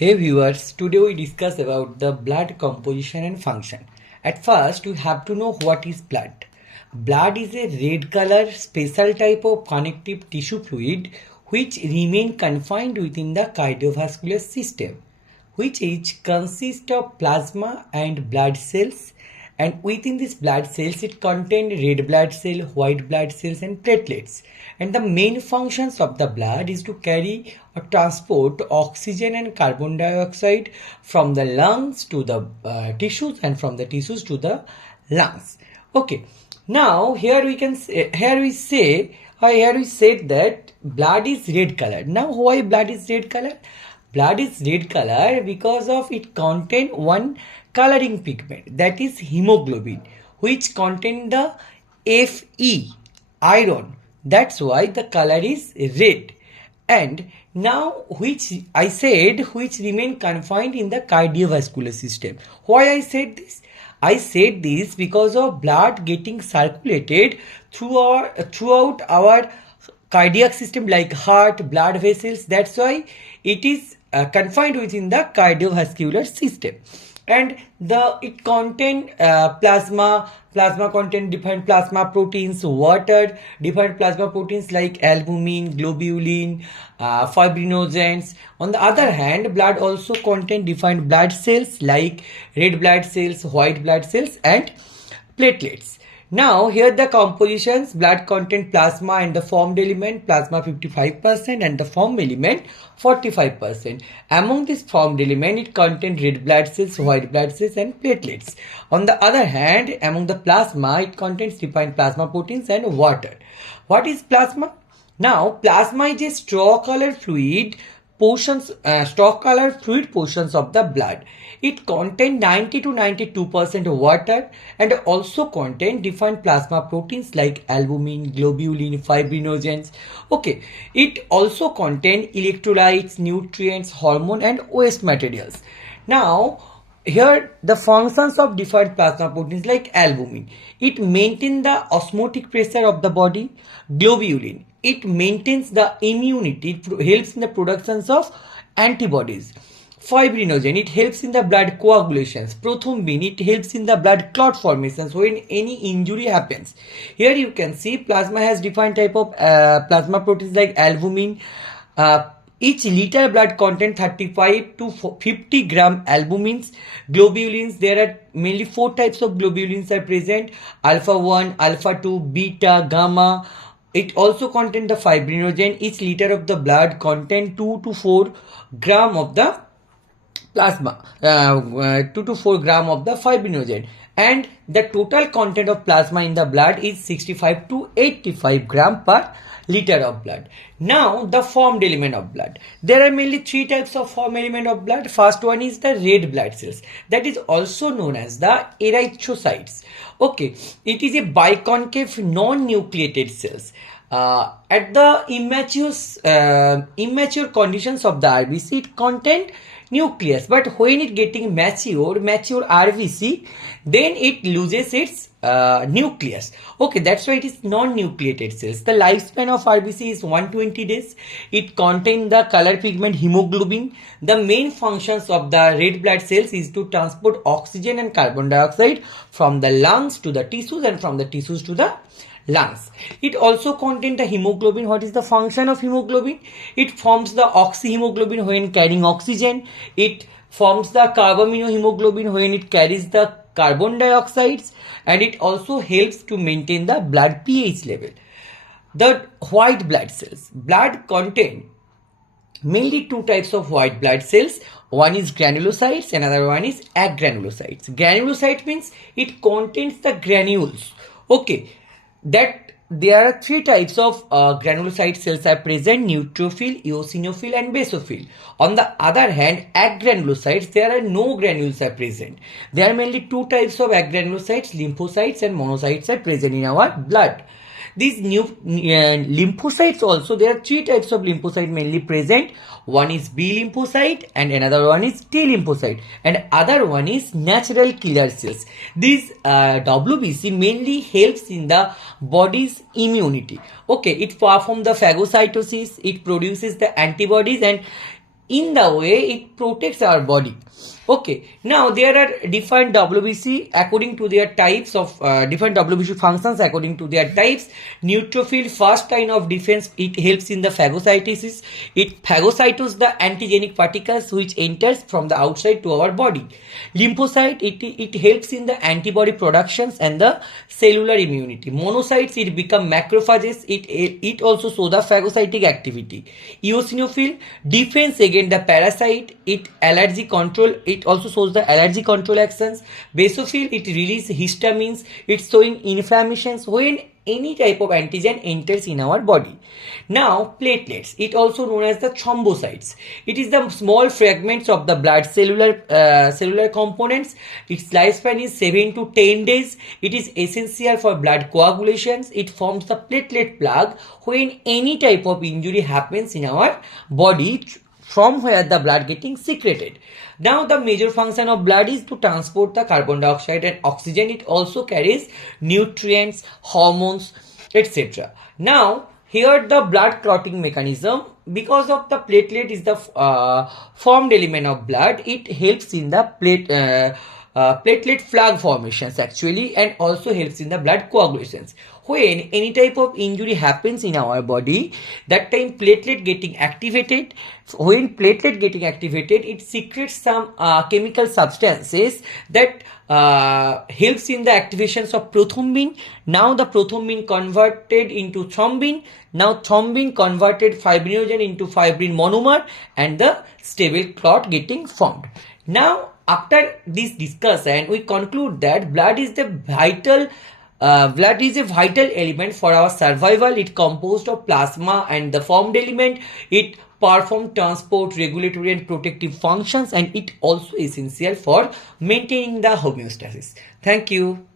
Hey viewers, today we discuss about the blood composition and function. At first, we have to know what is blood. Blood is a red color special type of connective tissue fluid which remain confined within the cardiovascular system, which each consists of plasma and blood cells, and within these blood cells it contains red blood cell, white blood cells and platelets. And the main functions of the blood is to carry or transport oxygen and carbon dioxide from the lungs to the tissues and from the tissues to the lungs. Okay, now here we said that blood is red color. Now why blood is red color? Blood is red color because of it contain one coloring pigment, that is hemoglobin, which contain the Fe, iron. That's why the color is red. And now which remain confined in the cardiovascular system. Why I said this? I said this because of blood getting circulated throughout our cardiac system like heart, blood vessels. That's why it is confined within the cardiovascular system. And it contain plasma contain different plasma proteins, water, different plasma proteins like albumin, globulin, fibrinogens. On the other hand, blood also contain different blood cells like red blood cells, white blood cells and platelets. Now here the compositions: blood contain plasma and the formed element, plasma 55% and the formed element 45%. Among this formed element it contains red blood cells, white blood cells and platelets. On the other hand, among the plasma it contains defined plasma proteins and water. What is plasma? Now plasma is a straw-colored fluid portions of the blood. It contains 90 to 92% water and also contains different plasma proteins like albumin, globulin, fibrinogens. Okay, it also contains electrolytes, nutrients, hormone and waste materials. Now here the functions of different plasma proteins like albumin: it maintains the osmotic pressure of the body. Globulin: it maintains the immunity, it helps in the production of antibodies. Fibrinogen: it helps in the blood coagulations. Prothrombin: it helps in the blood clot formations when any injury happens. Here you can see plasma has different type of plasma proteins like albumin. Each liter blood contains 35 to 50 gram albumins. Globulins: there are mainly 4 types of globulins are present: alpha 1, alpha 2, beta, gamma. It also contains the fibrinogen. Each liter of the blood contains 2 to 4 gram of the plasma, 2 to 4 gram of the fibrinogen, and the total content of plasma in the blood is 65 to 85 gram per liter of blood. Now the formed element of blood. There are mainly 3 types of formed element of blood. First one is the red blood cells, that is also known as the erythrocytes. Okay, it is a biconcave non-nucleated cells. At the immature conditions of the RBC, it contains nucleus, but when it getting mature RBC, then it loses its nucleus. Okay, that's why it is non-nucleated cells. The lifespan of RBC is 120 days. It contains the color pigment hemoglobin. The main functions of the red blood cells is to transport oxygen and carbon dioxide from the lungs to the tissues and from the tissues to the lungs. It also contains the hemoglobin. What is the function of hemoglobin? It forms the oxyhemoglobin when carrying oxygen. It forms the carbaminohemoglobin when it carries the carbon dioxides, and it also helps to maintain the blood pH level. The white blood cells. Blood contain mainly 2 types of white blood cells. One is granulocytes, another one is agranulocytes. Granulocyte means it contains the granules. Okay, that there are 3 types of granulocyte cells are present: neutrophil, eosinophil and basophil. On the other hand, agranulocytes, there are no granules are present. There are mainly 2 types of agranulocytes: lymphocytes and monocytes are present in our blood. These new lymphocytes also, there are 3 types of lymphocyte mainly present. One is B lymphocyte and another one is T lymphocyte and other one is natural killer cells. These WBC mainly helps in the body's immunity. Okay, it performs the phagocytosis, it produces the antibodies, and in the way it protects our body. Okay, now there are different WBC according to their types of different WBC functions according to their types. Neutrophil, first line of defense, it helps in the phagocytosis. It phagocytoses the antigenic particles which enters from the outside to our body. Lymphocyte, it helps in the antibody productions and the cellular immunity. Monocytes, it become macrophages. It also show the phagocytic activity. Eosinophil, defense against the parasite. It allergy control. It also shows the allergy control actions. Basophil, it releases histamines. It's showing inflammations when any type of antigen enters in our body. Now platelets, it also known as the thrombocytes. It is the small fragments of the blood cellular components. Its lifespan is 7 to 10 days. It is essential for blood coagulations. It forms the platelet plug when any type of injury happens in our body, from where the blood getting secreted. Now the major function of blood is to transport the carbon dioxide and oxygen. It also carries nutrients, hormones, etc. Now here the blood clotting mechanism, because of the platelet is the formed element of blood, it helps in the platelet flag formations actually, and also helps in the blood coagulations. When any type of injury happens in our body, that time platelet getting activated. When platelet getting activated, it secretes some chemical substances that helps in the activations of prothrombin. Now the prothrombin converted into thrombin. Now thrombin converted fibrinogen into fibrin monomer, and the stable clot getting formed. Now after this discussion, we conclude that blood is a vital element for our survival. It composed of plasma and the formed element. It performs transport, regulatory and protective functions, and it also essential for maintaining the homeostasis. Thank you.